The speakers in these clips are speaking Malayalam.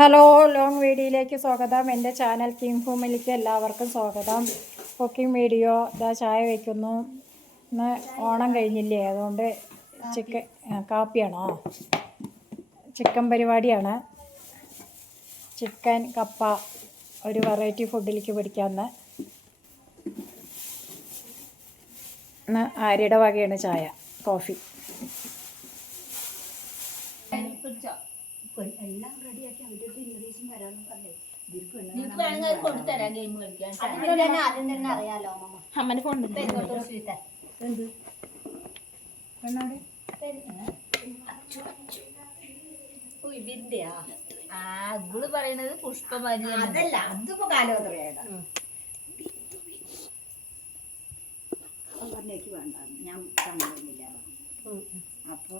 ഹലോ, ലോങ് വീഡിയോയിലേക്ക് സ്വാഗതം. എൻ്റെ ചാനൽ കിങ് ഹൂമിലേക്ക് എല്ലാവർക്കും സ്വാഗതം. Cooking video. ഇതാ ചായ വയ്ക്കുന്നു. ഇന്ന് ഓണം കഴിഞ്ഞില്ലേ, അതുകൊണ്ട് കാപ്പിയാണോ? ചിക്കൻ പരിപാടിയാണ്. ചിക്കൻ കപ്പ ഒരു വെറൈറ്റി ഫുഡിലേക്ക് പിടിക്കാമെന്ന്. ഇന്ന് ആര്യയുടെ വകയാണ് ചായ, കോഫി. എല്ലാം റെഡിയാക്കി അവരുടെ ഇംഗ്ലീഷും വരാമെന്ന് പറഞ്ഞേ. അറിയാലോ അമ്മന്റെ ഫോൺ എന്ത് ഇതിന്റെയാ ഇവള് പറയണത് പുഷ്പമാരി. അതല്ല, അതിപ്പോ കാലോത്രയാണ് പറഞ്ഞേക്ക് വേണ്ട, ഞാൻ കാണുന്നില്ല. അപ്പൊ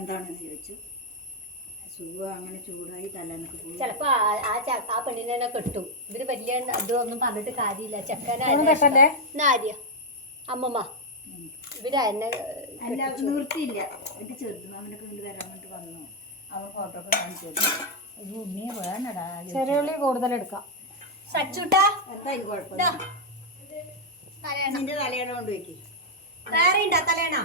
എന്താണെന്ന് ചോദിച്ചു. അങ്ങനെ ചൂടായി തലേന്നൊക്കെ പോയി. ചിലപ്പോ ആ പെണ്ണിനെ തന്നെ കെട്ടും. ഇവര് വലിയ അതൊന്നും പറഞ്ഞിട്ട് കാര്യമില്ല. ചെക്കനാര്യ അമ്മമ്മ ഇവര് എന്നെ നിർത്തിയില്ല. എനിക്ക് ചെറുതുമാമനൊക്കെ കൊണ്ട് വരാൻ വേണ്ടി വന്നു. അവൻ ഫോട്ടോ ഒക്കെ കാണിച്ചു ഉണ്ണിയെ വേണടാ. ചെറിയുള്ളി കൂടുതൽ എടുക്കാം. സച്ചൂട്ടാ എന്തായാലും കുഴപ്പമില്ല. നിന്റെ തലയണ കൊണ്ട് വെക്ക്. വേറെ ഉണ്ടാ തലയണ?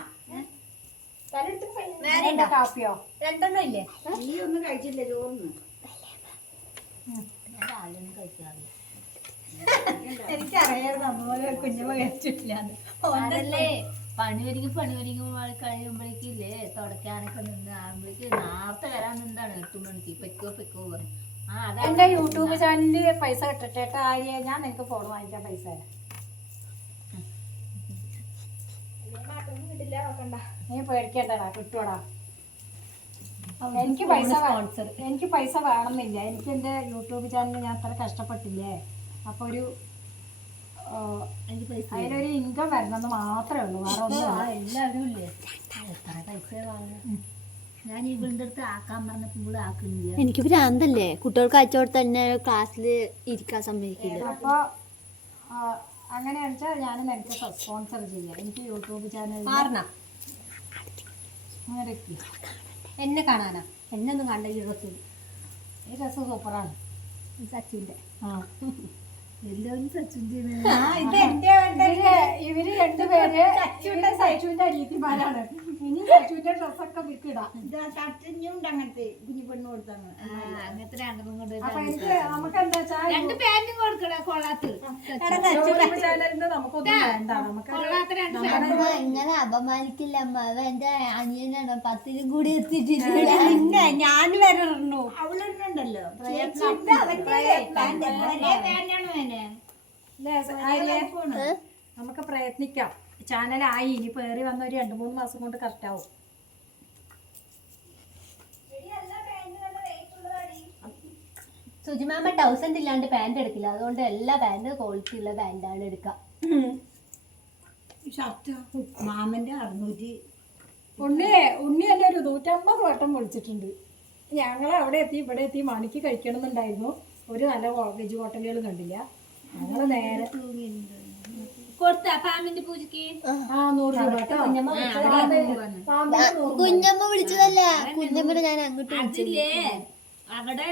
കാപ്പിയോ? രണ്ടെണ്ണം ഇല്ലേ? നീ ഒന്നും കഴിച്ചില്ല ചോറിന്. എനിക്കറിയായിരുന്നു അമ്മ കുഞ്ഞമ്മ കഴിച്ചിട്ടില്ല. പണി കഴിയുമ്പോഴേക്കില്ലേ തുടക്കാനൊക്കെ നിന്ന് ആകുമ്പോഴേക്ക് നേരത്തെ വരാൻ നിന്നാണ് 8 മണിക്ക്. പെക്കോ പറയും. എന്റെ യൂട്യൂബ് ചാനലില് പൈസ കിട്ടട്ടെ ആര്യ, ഞാൻ നിനക്ക് ഫോൺ വാങ്ങിക്കാൻ പൈസ തരാം. നീ പേടിക്കണ്ടടാ, കിട്ടുവാടാ. എനിക്ക് പൈസ വേണമെന്നില്ല. എനിക്ക് എൻ്റെ യൂട്യൂബ് ചാനൽ ഞാൻ അത്ര കഷ്ടപ്പെട്ടില്ലേ, അപ്പൊ അതിലൊരു ഇൻകം വരണമെന്ന് മാത്രമേ ഉള്ളൂ. വേറെ ഒന്നും എല്ലാവരും ഇല്ലേ എത്ര പൈസ വാങ്ങും. ഞാൻ ഇവളുടെ അടുത്ത് ആക്കാൻ പറഞ്ഞപ്പോൾ ഇവിടെ ആക്കുന്നില്ല. എനിക്ക് ഭ്രാന്തല്ലേ, കുട്ടികൾക്ക് അയച്ചോടെ തന്നെ ക്ലാസ്സിൽ ഇരിക്കാൻ സമ്മതിക്കില്ല. അപ്പോൾ അങ്ങനെയാണെന്ന് വെച്ചാൽ ഞാനും എനിക്ക് സ്പോൺസർ ചെയ്യാം. എനിക്ക് യൂട്യൂബ് ചാനൽ എന്നെ കാണാനാ? എന്നെ ഒന്നും കണ്ട ഈ ഡ്രസ്സ് സൂപ്പറാണ്. സച്ചിൻ്റെ എല്ലാവരും സച്ചിൻ്റെ. ഇവര് രണ്ടുപേര് സച്ചുവിന്റെ അനിയത്തിമാരാണ്. ഇനി സച്ചുവിന്റെ ഡ്രസ്സൊക്കെ വിൽക്കിടാം. അങ്ങനത്തെ കുഞ്ഞു പെണ്ണ് കൊടുത്താണ്. അങ്ങനത്തെ രണ്ടെണ്ണം കൊണ്ട് നമുക്ക് എന്താ വെച്ചാൽ ഇങ്ങനെ അപമാനിക്കില്ല അമ്മ. അത് എന്റെ അനിയനാണ്. 10ലും കൂടി എത്തിയിട്ടില്ല. ഞാൻ വരണു. അവളുണ്ടല്ലോ നമുക്ക് പ്രയത്നിക്കാം. ചാനലായി ഇനി പേറി വന്ന ഒരു 2-3 മാസം കൊണ്ട് കറക്റ്റ് ആവും. സുജിമാമ 1000 ഇല്ലാണ്ട് പാന്റ് എടുക്കില്ല. അതുകൊണ്ട് എല്ലാ പാന്റ് ക്വാളിറ്റി ഉള്ള പാന്റാണ് എടുക്കുക. മാമന്റെ 600. ഉണ്ണി എന്നെ ഒരു 150 വട്ടം വിളിച്ചിട്ടുണ്ട്. ഞങ്ങൾ അവിടെ എത്തി ഇവിടെ എത്തി മണിക്ക് കഴിക്കണം എന്നുണ്ടായിരുന്നു. ഒരു നല്ല വെജ് ഹോട്ടലുകൾ കണ്ടില്ല. ഞങ്ങൾ നേരെ കുഞ്ഞമ്മ വിളിച്ചതല്ല, കുഞ്ഞമ്മ ഞാൻ അങ്ങോട്ട് വിളിച്ചില്ലേ. അവിടെ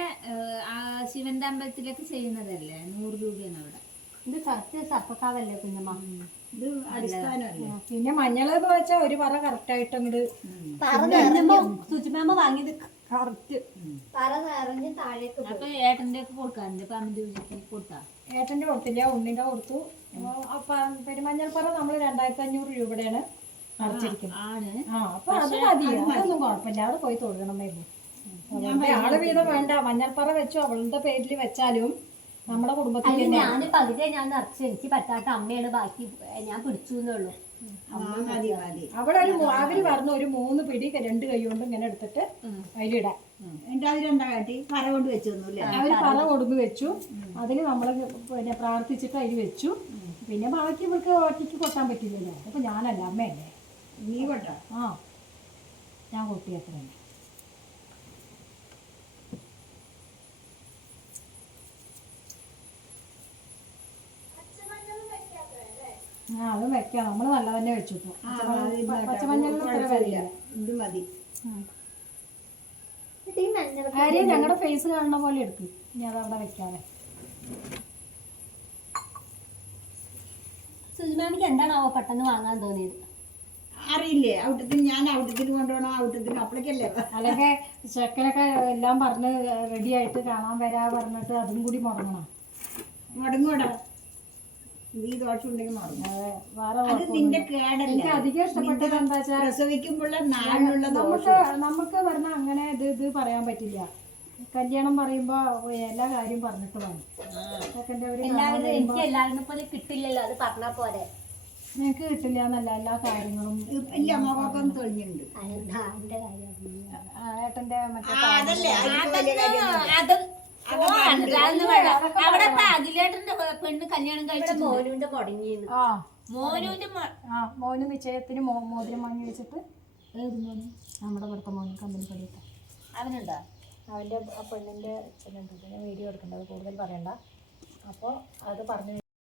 ശിവന്റെ അമ്പലത്തിലൊക്കെ ചെയ്യുന്നതല്ലേ, 100 രൂപയാണ് അവിടെ. ഇത് കറക്റ്റ് സർപ്പക്കാവല്ലേ കുഞ്ഞമ്മ? ഇത് അടിസ്ഥാനമല്ലേ. പിന്നെ മഞ്ഞളെന്ന് വെച്ചാൽ ഒരു പറ കറക്റ്റ് ആയിട്ട് അങ്ങോട്ട് സുജിമാമ വാങ്ങിയത് കറക്റ്റ് പറ നിറഞ്ഞ് താഴേക്ക്. അപ്പൊ ഏട്ടന്റെ ഒക്കെ കൊടുക്കാറുണ്ട്. കൊടുത്താ? ഏട്ടന്റെ കൊടുത്തില്ല, ഉണ്ണിന്റെ കൊടുത്തു. പെരുമഞ്ഞൾ പറ നമ്മൾ 2500 രൂപയുടെയാണ് അടച്ചിരിക്കുന്നത്. അപ്പൊ അത് മതി, അതൊന്നും കുഴപ്പമില്ല. അവിടെ പോയി തൊഴുകണമായിരുന്നു. ആള് വീതം വേണ്ട. മഞ്ഞൾപ്പറ വെച്ചു അവളുടെ പേരിൽ വെച്ചാലും നമ്മുടെ കുടുംബത്തിൽ ഞാൻ പകുതി ഞാൻ നിറച്ച്. എനിക്ക് പറ്റാത്ത അമ്മയാണ് ബാക്കി. ഞാൻ പിടിച്ചു എന്നുള്ളൂ. അവര് പറഞ്ഞു ഒരു 3 പിടി 2 കൈ കൊണ്ട് ഇങ്ങനെ എടുത്തിട്ട് അതിലിടാം. പറ കൊണ്ട് വെച്ചു. അവര് പറ കൊടുന്ന് വെച്ചു. അതില് നമ്മള് പിന്നെ പ്രാർത്ഥിച്ചിട്ട് അതിൽ വെച്ചു. പിന്നെ ബാക്കി ഇവർക്ക് ഒറ്റയ്ക്ക് കൊട്ടാൻ പറ്റില്ലല്ലോ. അപ്പൊ ഞാനല്ല, അമ്മയല്ലേ. നീ കൊട്ടോ? ഞാൻ കൊട്ടി അത്ര തന്നെ. അതും വെക്കാം. നമ്മള് നല്ല തന്നെ വെച്ചു. പച്ചമഞ്ഞളിന് ഇത്ര വിലയില്ല. ഇത് മതി. ആരെയും ഞങ്ങളുടെ ഫേസ് കാണുന്ന പോലെ എടുക്കും. ഇനി അത് അവിടെ വെക്കാതെ. സുജിമാമിക്ക് എന്താണാവോ പെട്ടെന്ന് വാങ്ങാൻ തോന്നിയത്? അറിയില്ലേ ഔട്ടത്തിന് ഞാൻ ഔട്ടത്തിന് കൊണ്ടുപോകണം ഔട്ടത്തിന് അപ്പോഴേക്കല്ലേ അല്ലെങ്കിൽ ചെക്കനൊക്കെ എല്ലാം പറഞ്ഞ് റെഡി ആയിട്ട് കാണാൻ വരാ പറഞ്ഞിട്ട് അതും കൂടി മുടങ്ങണം. മുടങ്ങൂടാ നീ ദോഷം ഉണ്ടെങ്കിൽ മുടങ്ങും. വേറെ അത് നിന്റെ കേടല്ല. എനിക്ക് അധികം ഇഷ്ടപ്പെട്ടത് എന്താ വെച്ചാൽ പ്രസവിക്കുമ്പോഴുള്ള നാളിലുള്ള നമുക്ക് പറഞ്ഞ അങ്ങനെ ഇത് പറയാൻ പറ്റില്ല. കല്യാണം പറയുമ്പോ എല്ലാ കാര്യം പറഞ്ഞിട്ട് വേണം. എല്ലാവരും എനിക്ക് എല്ലാവരും പോലെ കിട്ടില്ലല്ലോ, അത് പറഞ്ഞാ പോരെ. നിനക്ക് കിട്ടില്ല എന്നല്ല, എല്ലാ കാര്യങ്ങളും ഇല്ല മുഖമൊക്കെ തെളിഞ്ഞിട്ടുണ്ട്. എന്റെ കാര്യം ഏട്ടന്റെ മറ്റേ അതല്ലേ അവിടെ അഖിലേട്ടന്റെ പെണ്ണ് കല്യാണം കഴിച്ചു മോനുവിന്റെ മുടങ്ങിയെന്ന്. മോന് നിശ്ചയത്തിന് മോതിരം വാങ്ങി വെച്ചിട്ട് ഏത് മോന്? നമ്മുടെ ഇവിടുത്തെ മോന് കമ്പനിപ്പടിയൊക്കെ അവനുണ്ടോ? അവൻ്റെ ആ പെണ്ണിൻ്റെ വീഡിയോ എടുക്കേണ്ടത് കൂടുതൽ പറയണ്ട. അപ്പോൾ അത് പറഞ്ഞു